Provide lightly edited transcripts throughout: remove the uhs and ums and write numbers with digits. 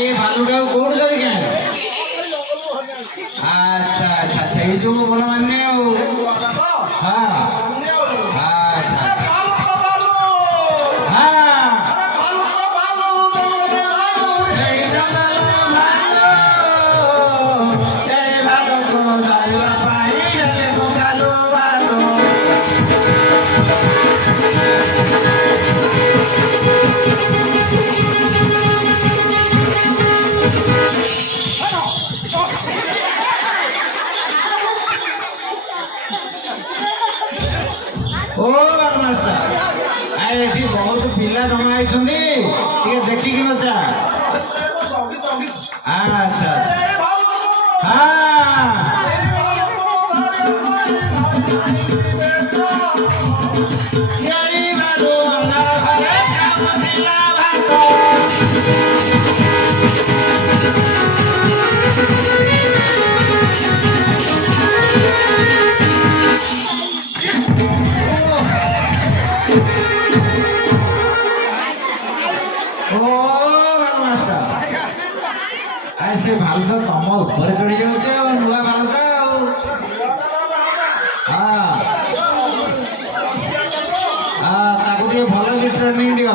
ये भालुटा कोड धरिक अच्छा अच्छा से जो बोला मानने हाँ अच्छा एठी बहुत पिला जमा आइछन्दी ଟିକେ ଦେଖିକି ନଚା अच्छा हाँ यही बालो अंधार घरे काम दिला भात से भालू तो तम ऊपर चढ़ी जाऊे नुआ भालूटा भल कि ट्रेनिंग दियो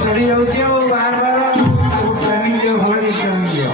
चढ़ी जाऊँ बार बार ट्रेनिंग दियो भल कि ट्रेनिंग दियो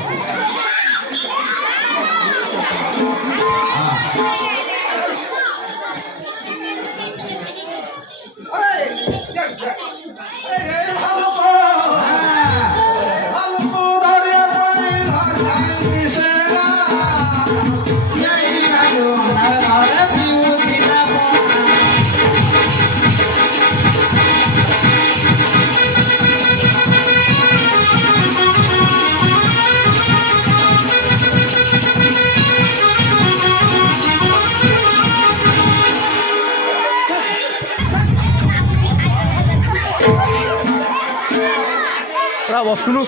শুনু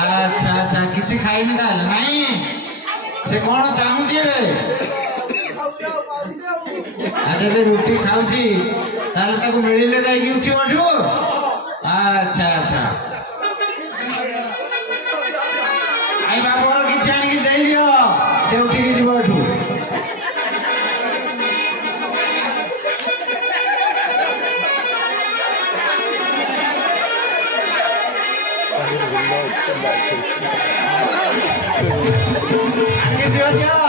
अच्छा अच्छा किसी खाई नहीं से कौन चाहूची रे अरे रुटी खाऊची ताले ताको मिलिले जाई कि उठी उठू अच्छा अच्छा आई बाबर किसी आनिक दे दियो से उठिकी जीव एठू आनिक दियो दियो